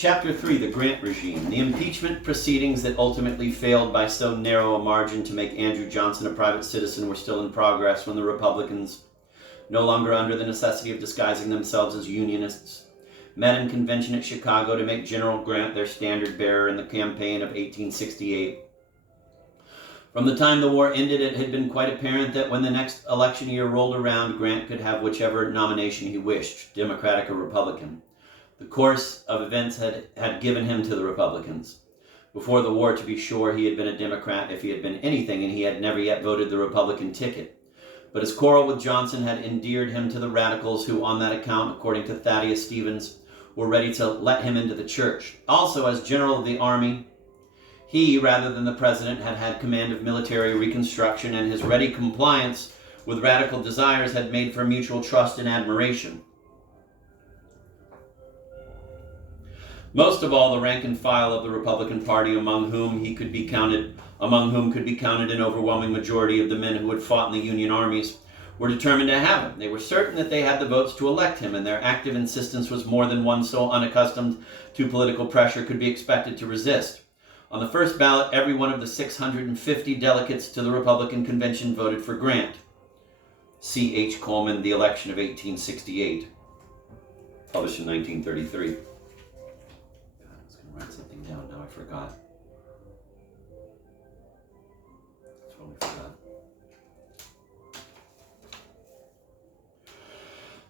Chapter 3, the Grant Regime. The impeachment proceedings that ultimately failed by so narrow a margin to make Andrew Johnson a private citizen were still in progress when the Republicans, no longer under the necessity of disguising themselves as Unionists, met in convention at Chicago to make General Grant their standard bearer in the campaign of 1868. From the time the war ended, it had been quite apparent that when the next election year rolled around, Grant could have whichever nomination he wished, Democratic or Republican. The course of events had given him to the Republicans. Before the war, to be sure, he had been a Democrat if he had been anything, and he had never yet voted the Republican ticket. But his quarrel with Johnson had endeared him to the radicals who, on that account, according to Thaddeus Stevens, were ready to let him into the church. Also, as general of the army, he, rather than the president, had had command of military reconstruction, and his ready compliance with radical desires had made for mutual trust and admiration. Most of all, the rank and file of the Republican Party, among whom could be counted an overwhelming majority of the men who had fought in the Union armies, were determined to have him. They were certain that they had the votes to elect him, and their active insistence was more than one so unaccustomed to political pressure could be expected to resist. On the first ballot, every one of the 650 delegates to the Republican convention voted for Grant. C. H. Coleman, The Election of 1868, published in 1933. Write something down now, I forgot. Totally forgot.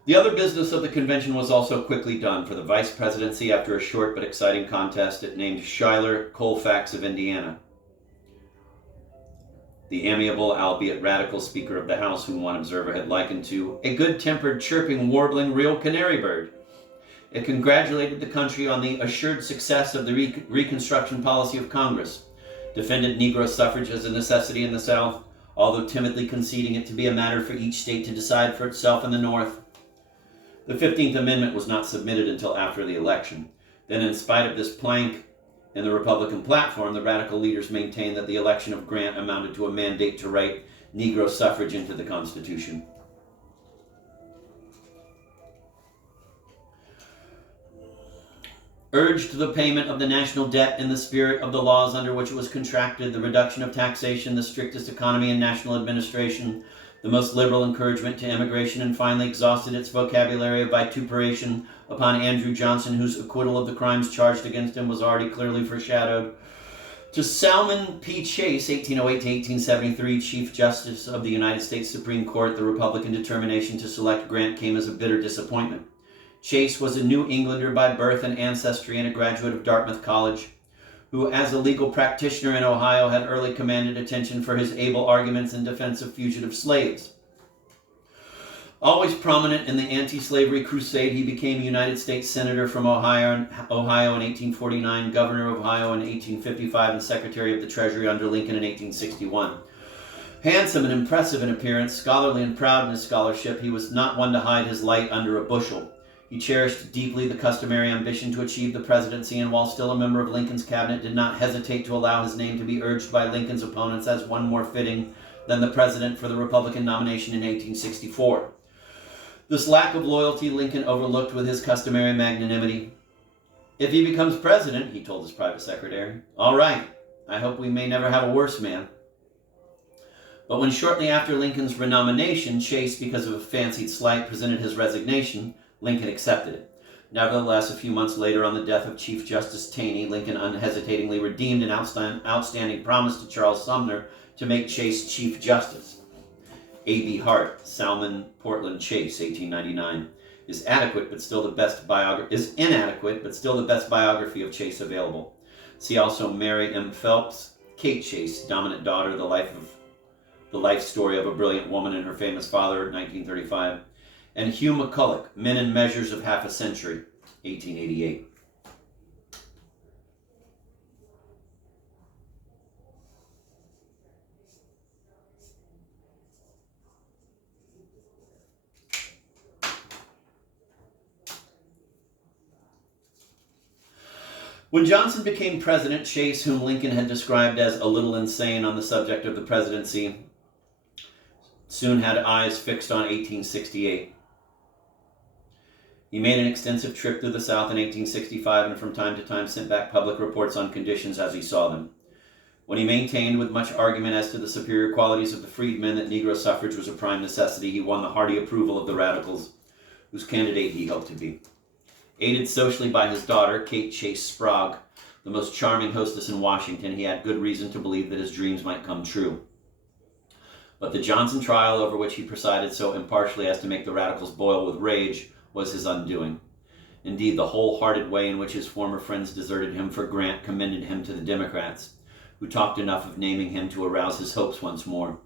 The other business of the convention was also quickly done. For the vice presidency, after a short but exciting contest, it named Schuyler Colfax of Indiana, the amiable, albeit radical Speaker of the House, whom one observer had likened to a good-tempered, chirping, warbling, real canary bird. It congratulated the country on the assured success of the Reconstruction policy of Congress, defended Negro suffrage as a necessity in the South, although timidly conceding it to be a matter for each state to decide for itself in the North. The 15th Amendment was not submitted until after the election. Then, in spite of this plank in the Republican platform, the radical leaders maintained that the election of Grant amounted to a mandate to write Negro suffrage into the Constitution. Urged the payment of the national debt in the spirit of the laws under which it was contracted, the reduction of taxation, the strictest economy and national administration, the most liberal encouragement to immigration, and finally exhausted its vocabulary of vituperation upon Andrew Johnson, whose acquittal of the crimes charged against him was already clearly foreshadowed. To Salmon P. Chase, 1808 to 1873, Chief Justice of the United States Supreme Court, the Republican determination to select Grant came as a bitter disappointment. Chase was a New Englander by birth and ancestry and a graduate of Dartmouth College, who as a legal practitioner in Ohio had early commanded attention for his able arguments in defense of fugitive slaves. Always prominent in the anti-slavery crusade, he became United States Senator from Ohio in 1849, Governor of Ohio in 1855, and Secretary of the Treasury under Lincoln in 1861. Handsome and impressive in appearance, scholarly and proud in his scholarship, he was not one to hide his light under a bushel. He cherished deeply the customary ambition to achieve the presidency, and while still a member of Lincoln's cabinet, did not hesitate to allow his name to be urged by Lincoln's opponents as one more fitting than the president for the Republican nomination in 1864. This lack of loyalty Lincoln overlooked with his customary magnanimity. "If he becomes president," he told his private secretary, "all right. I hope we may never have a worse man." But when shortly after Lincoln's renomination, Chase, because of a fancied slight, presented his resignation, Lincoln accepted it. Nevertheless, a few months later, on the death of Chief Justice Taney, Lincoln unhesitatingly redeemed an outstanding promise to Charles Sumner to make Chase Chief Justice. A.B. Hart, Salmon Portland Chase, 1899, is inadequate, but still the best biography of Chase available. See also Mary M. Phelps, Kate Chase, Dominant Daughter, the life story of a brilliant woman and her famous father, 1935. And Hugh McCulloch, Men and Measures of Half a Century, 1888. When Johnson became president, Chase, whom Lincoln had described as a little insane on the subject of the presidency, soon had eyes fixed on 1868. He made an extensive trip through the South in 1865 and from time to time sent back public reports on conditions as he saw them. When he maintained with much argument as to the superior qualities of the freedmen that Negro suffrage was a prime necessity, he won the hearty approval of the radicals, whose candidate he hoped to be. Aided socially by his daughter, Kate Chase Sprague, the most charming hostess in Washington, he had good reason to believe that his dreams might come true. But the Johnson trial, over which he presided so impartially as to make the radicals boil with rage, was his undoing. Indeed, the wholehearted way in which his former friends deserted him for Grant commended him to the Democrats, who talked enough of naming him to arouse his hopes once more.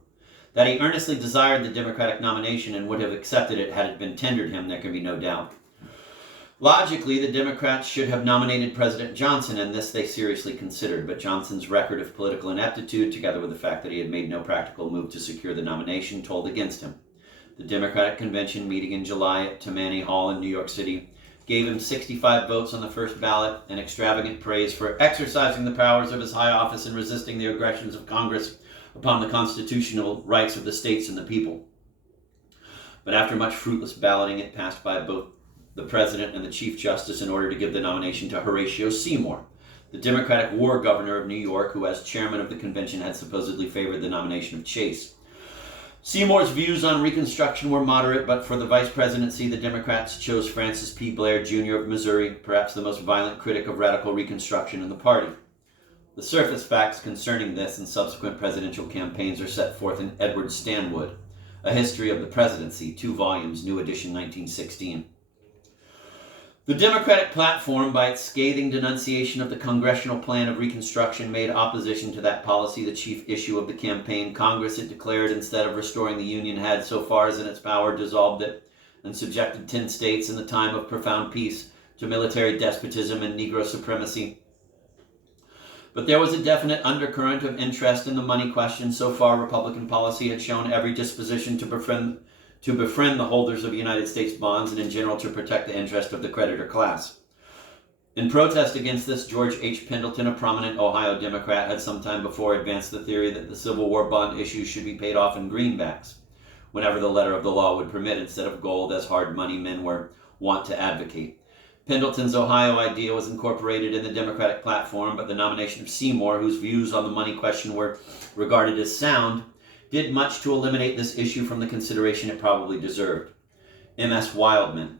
That he earnestly desired the Democratic nomination and would have accepted it had it been tendered him, there can be no doubt. Logically, the Democrats should have nominated President Johnson, and this they seriously considered, but Johnson's record of political ineptitude, together with the fact that he had made no practical move to secure the nomination, told against him. The Democratic convention meeting in July at Tammany Hall in New York City gave him 65 votes on the first ballot and extravagant praise for exercising the powers of his high office and resisting the aggressions of Congress upon the constitutional rights of the states and the people. But after much fruitless balloting, it passed by both the President and the Chief Justice in order to give the nomination to Horatio Seymour, the Democratic war governor of New York, who as chairman of the convention had supposedly favored the nomination of Chase. Seymour's views on Reconstruction were moderate, but for the vice presidency, the Democrats chose Francis P. Blair, Jr. of Missouri, perhaps the most violent critic of radical Reconstruction in the party. The surface facts concerning this and subsequent presidential campaigns are set forth in Edward Stanwood, A History of the Presidency, 2 volumes, new edition 1916. The Democratic platform, by its scathing denunciation of the congressional plan of Reconstruction, made opposition to that policy the chief issue of the campaign. Congress, it declared, instead of restoring the Union, had, so far as in its power, dissolved it and subjected 10 states in the time of profound peace to military despotism and Negro supremacy. But there was a definite undercurrent of interest in the money question. So far, Republican policy had shown every disposition to befriend the holders of United States bonds and in general to protect the interest of the creditor class. In protest against this, George H. Pendleton, a prominent Ohio Democrat, had some time before advanced the theory that the Civil War bond issues should be paid off in greenbacks, whenever the letter of the law would permit, instead of gold as hard money men were wont to advocate. Pendleton's Ohio idea was incorporated in the Democratic platform, but the nomination of Seymour, whose views on the money question were regarded as sound, did much to eliminate this issue from the consideration it probably deserved. M.S. Wildman,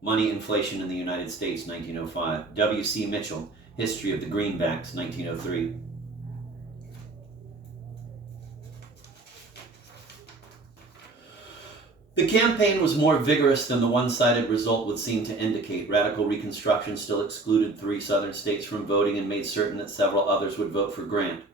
Money, Inflation in the United States, 1905. W.C. Mitchell, History of the Greenbacks, 1903. The campaign was more vigorous than the one-sided result would seem to indicate. Radical Reconstruction still excluded 3 southern states from voting and made certain that several others would vote for Grant.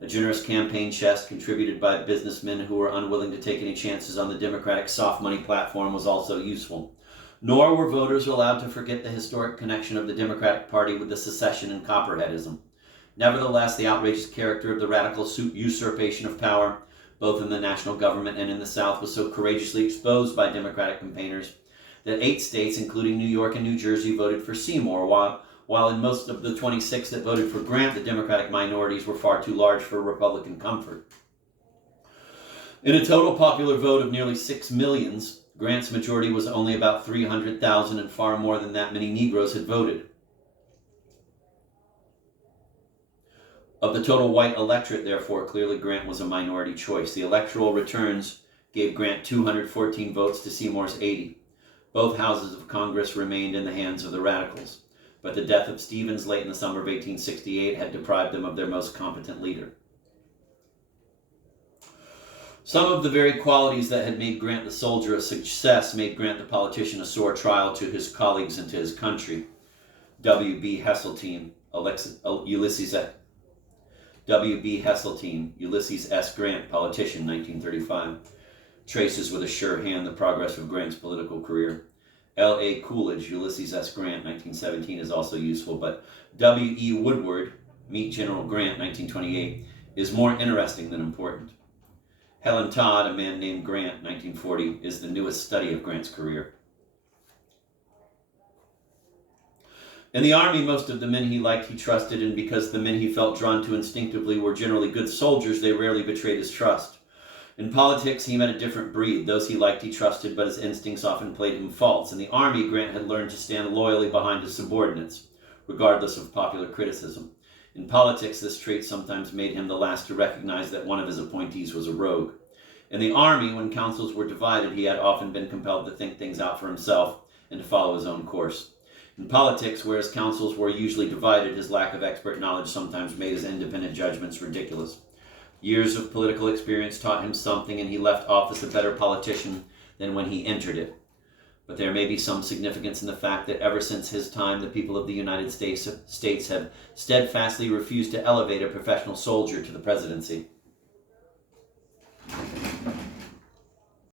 A generous campaign chest contributed by businessmen who were unwilling to take any chances on the Democratic soft money platform was also useful. Nor were voters allowed to forget the historic connection of the Democratic Party with the secession and Copperheadism. Nevertheless, the outrageous character of the radical usurpation of power, both in the national government and in the South, was so courageously exposed by Democratic campaigners that 8 states, including New York and New Jersey, voted for Seymour, while in most of the 26 that voted for Grant, the Democratic minorities were far too large for Republican comfort. In a total popular vote of nearly 6 million, Grant's majority was only about 300,000, and far more than that many Negroes had voted. Of the total white electorate, therefore, clearly Grant was a minority choice. The electoral returns gave Grant 214 votes to Seymour's 80. Both houses of Congress remained in the hands of the radicals, but the death of Stevens late in the summer of 1868 had deprived them of their most competent leader. Some of the very qualities that had made Grant the soldier a success made Grant the politician a sore trial to his colleagues and to his country. W.B. Heseltine, Ulysses S. Grant, politician, 1935, traces with a sure hand the progress of Grant's political career. L.A. Coolidge, Ulysses S. Grant, 1917, is also useful, but W.E. Woodward, Meet General Grant, 1928, is more interesting than important. Helen Todd, A Man Named Grant, 1940, is the newest study of Grant's career. In the Army, most of the men he liked he trusted, and because the men he felt drawn to instinctively were generally good soldiers, they rarely betrayed his trust. In politics, he met a different breed. Those he liked, he trusted, but his instincts often played him false. In the army, Grant had learned to stand loyally behind his subordinates, regardless of popular criticism. In politics, this trait sometimes made him the last to recognize that one of his appointees was a rogue. In the army, when councils were divided, he had often been compelled to think things out for himself and to follow his own course. In politics, whereas councils were usually divided, his lack of expert knowledge sometimes made his independent judgments ridiculous. Years of political experience taught him something, and he left office a better politician than when he entered it. But there may be some significance in the fact that ever since his time, the people of the United States have steadfastly refused to elevate a professional soldier to the presidency.